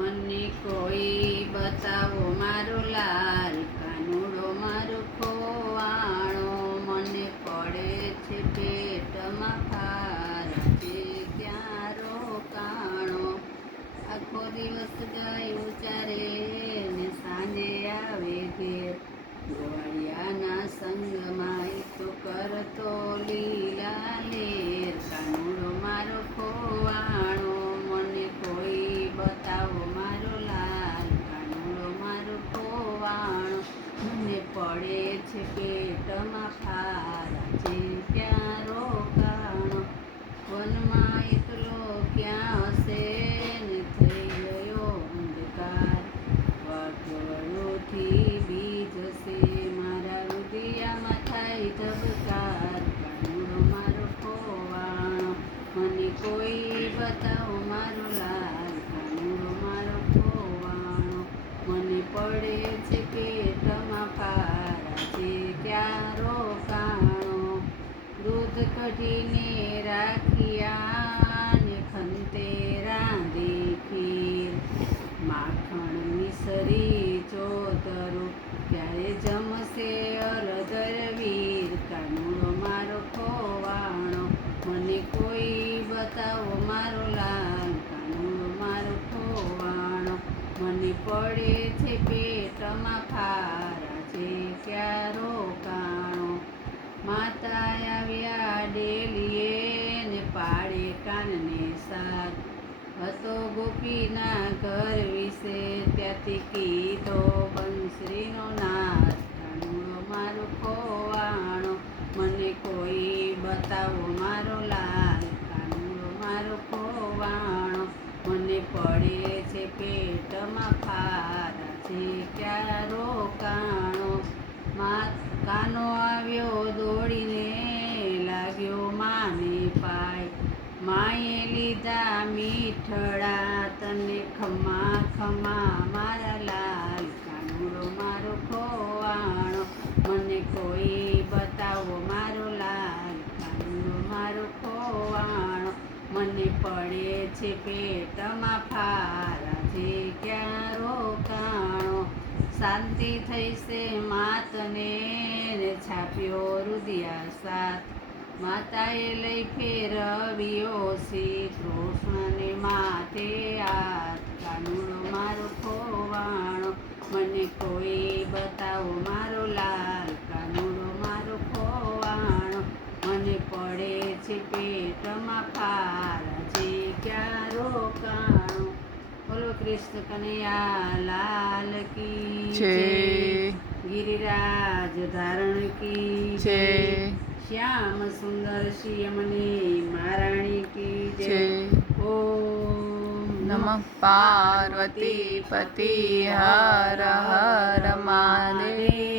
મને કોઈ બતાવો મારો લાલ, કાનુડો મારો ખોવાણો. મને પડે છે પેટમાં ફાર, છે ક્યાં રોકાણો. આખો દિવસ ગાયું ચારે ને સાંજે આવે ઘેર, ગોવાળિયાના સંગમાં તો કરતો લીલા લેર. કાનુડો મારો ખોવાણો, મને કોઈ બતાવો મારો લાલ, કાનુડો મારો ખોવાણો. મને પડે છે પેટમાં ફાર, છે ક્યાં રોકાણો. વનમાં એકલો ક્યાં હશે ને થઈ ગયો અંધકાર, વાઘવડોથી બીજ હશે મારા રુદિયામાં થાય ધબકાર. કાનુડો મારો ખોવાણો, મને કોઈ બતાવો મારો લાલ, કાનુડો મારો ખોવાણો. મને પડે છે પેટમાં ફાર, છે ક્યાં રોકાણો. દૂધ કઢીને રાખ્યા ને ખંતે રાંધી ખીર, માખણ મિસરી ચોતરો ક્યારે જમશે અરદર વીર. કાનુડો મારો ખોવાણો, મને કોઈ બતાવો મારો લાલ, કાનુડો મારો ખોવાણો. મને પડે છે પેટમાં ફાર, છે ક્યાં રોકાણો. માતા આવ્યા ડેલીએ ને પાડે કાનને સાથ, હતો ગોપીના ઘર વિશે ત્યાંથી કીધો બંસરીનો નાદ. કાનુડો મારો ખોવાણો, મને કોઈ બતાવો મારો લાલ, કાનુડો મારો ખોવાણો. મને પડે છે પેટમાં ફાર, છે ક્યાં રોકાણો. કાનો આવ્યો દોડીને લાગ્યો માને પાય, માએ લીધા મીઠડા તને ખમા ખમા મારા લાલ. કાનુડો મારો ખોવાણો, મને કોઈ બતાવો મારો લાલ, કાનુડો મારો ખોવાણો. મને પડે છે પેટમાં ફાર, છે ક્યાં રોકાણો. શાંતિ થઈ છે માતને ને છાપ્યો રુદિયા સાથ, માતાએ લઈ ફેરવ્યો શ્રી કૃષ્ણને માથે હાથ. કાનુડો મારો ખોવાણો, મને કોઈ બતાવો મારો લાલ, કાનુડો મારો ખોવાણો. મને પડે છે પેટમાં ફાર, છે ક્યાં રોકાણો. બોલો કૃષ્ણ કનૈયા લાલ કી જય, ગિરિરાજ ધારણ કી જય, શ્યામ સુંદર શ્યામને મહારાણી કી જય. ઓમ નમઃ પાર્વતી પતિ હર હર મહાદેવ.